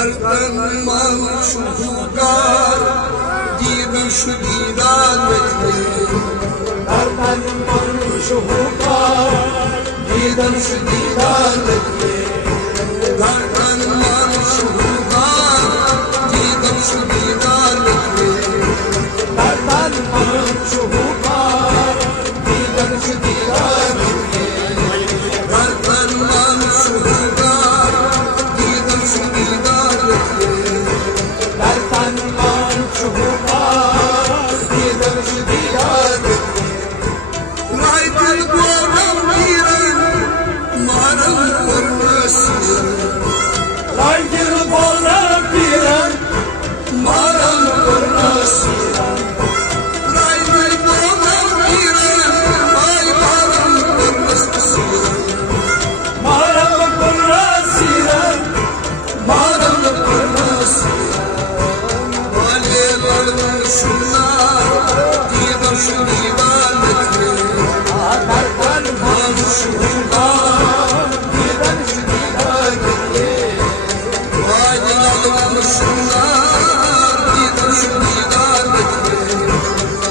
گردن من شهوگر دیدم شدیدان گردن من شهوگر دیدم شدیدان گردن من شهوگر دیدم شدیدان گردن من شهوگر دیدم شدیدان گردن من شهوگر دیدم شدیدان گردن من شهوگر دیدم شدیدان رای دل بودم میرم مارم کرنسی رای دل بودم میرم مارم کرنسی رای دل بودم میرم ای مارم کرنسی مارم کرنسی مارم کرنسی ولی بردم شنا دیدم شدیدان گردن من شهوگر دیدم شدیدان ولی بردم شنا دیدم شدیدان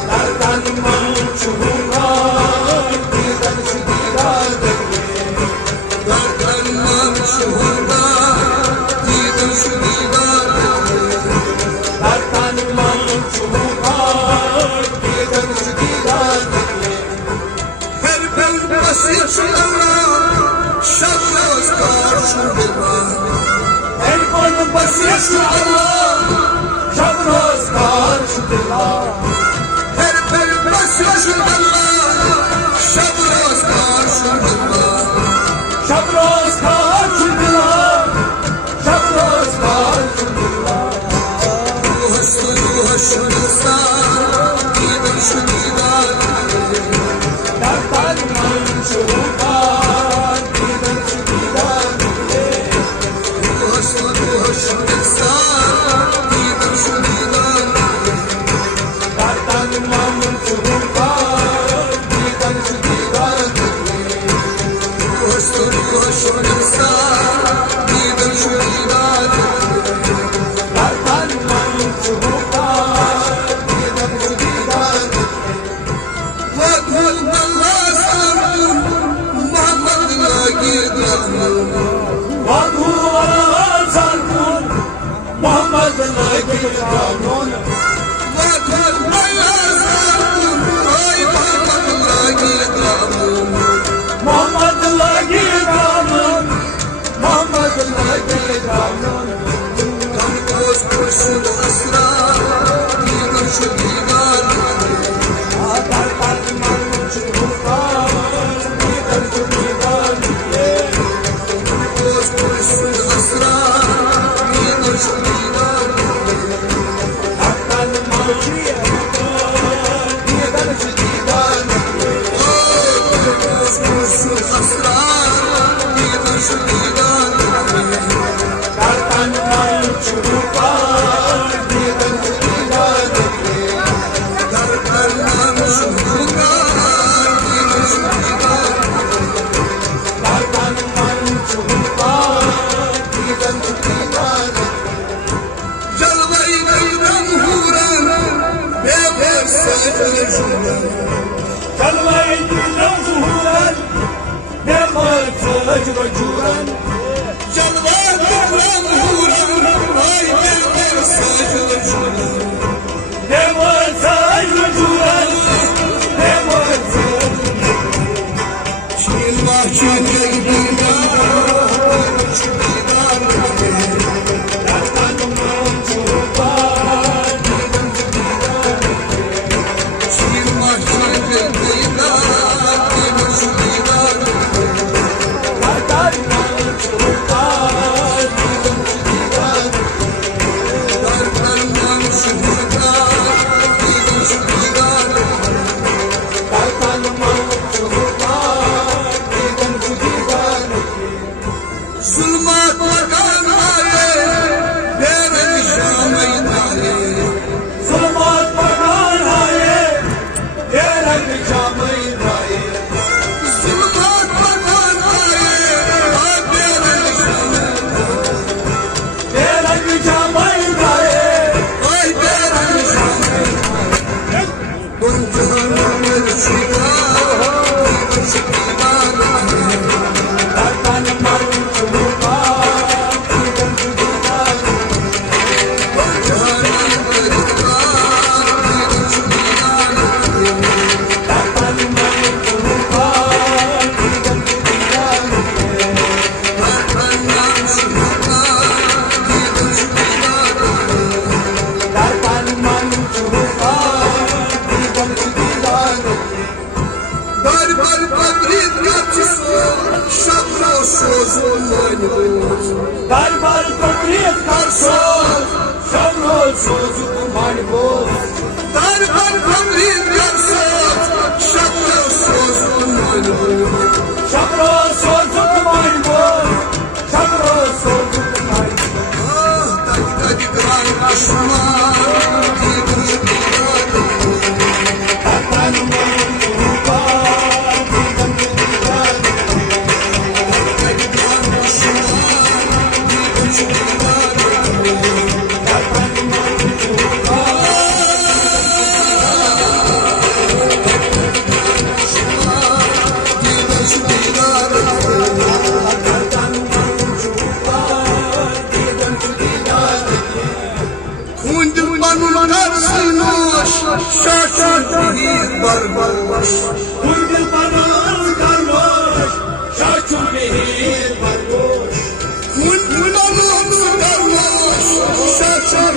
گردن من شهوگر دیدم شدیدان گردن من شهوگر دیدم شدیدان گردن من شهوگر دیدم شدیدان هر بل بسیار شدم شب روزگار شدم هر بل بسیار شدم شب روزگار شدم هر بل بسیار شدم شب روزگار شدم شب روزگار شدم شب روزگار شدم روح روح شدستان دیدم شدیدان گردن من شهوگر دیدم شدیدان روح شدستان دیدم شدیدان گردن من شهوگر دیدم شدیدان روح شدستان دیدم شدیدان گردن من شهوگر دیدم شدیدان وادهو الله سرتون محمد نگیدم وادهو الله سرتون محمد نگیدم وادهو الله سرتون ای محمد نگیدم محمد نگیدم محمد نگیدم کم دوست پرشد اسرار دیدم شدیدان گردن من شهوگر دیدم شدیدان دوست پرشد اسرار دیدم شدیدان گردن من شهوگر دیدم شدیدان دوست پرشد اسرار دیدم شدیدان گردن من شهوگر دیدم شدیدان گردن من شهوگر دیدم شدیدان گردن من شهوگر دیدم شدیدان جلوه دیدم هورن به سجل جونن جلوه دیدم هورن به سجل جونن جلوه دیدم هورن ای به سجل جونن به سجل جونن چیل محجوب دیدم شدیدان گردن من شهوگر دیدم شدیدان چیل محجوب دیدم شدیدان گردن من شهوگر دیدم شدیدان گردن من شهوگر دیدم شدیدان گردن من شهوگر دیدم شدیدان ظلمات مکان آئے بیر شامین آئے ظلمات مکان آئے بیر شامین آئے ظلمات مکان آئے بیر شامین آئے Darbar Patriot Karsos, Shamrol Sozuk Manibos. Darbar Patriot Karsos, Shamrol Sozuk Manibos. Shamrol Sozuk Manibos, Shamrol Sozuk Manibos. Tadi kran Ashman, Kundil panas karmosh, shachun behir bargosh. Kundil panas karmosh, shachun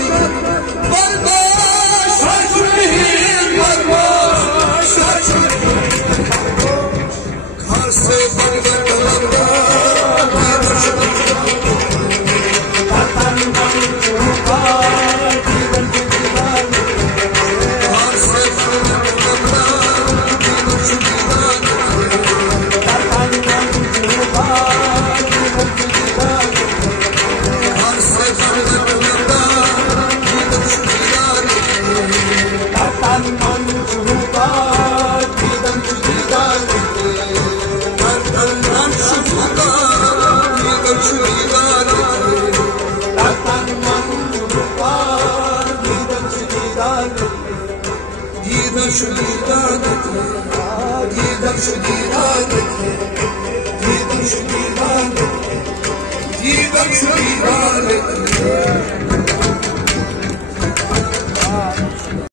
bargosh. Shachun behir bargosh, shachun behir bargosh. Ghar se bargat lagda, vatan man chupa, jivan ki didar. Ghar se bargat lagda. Didam şu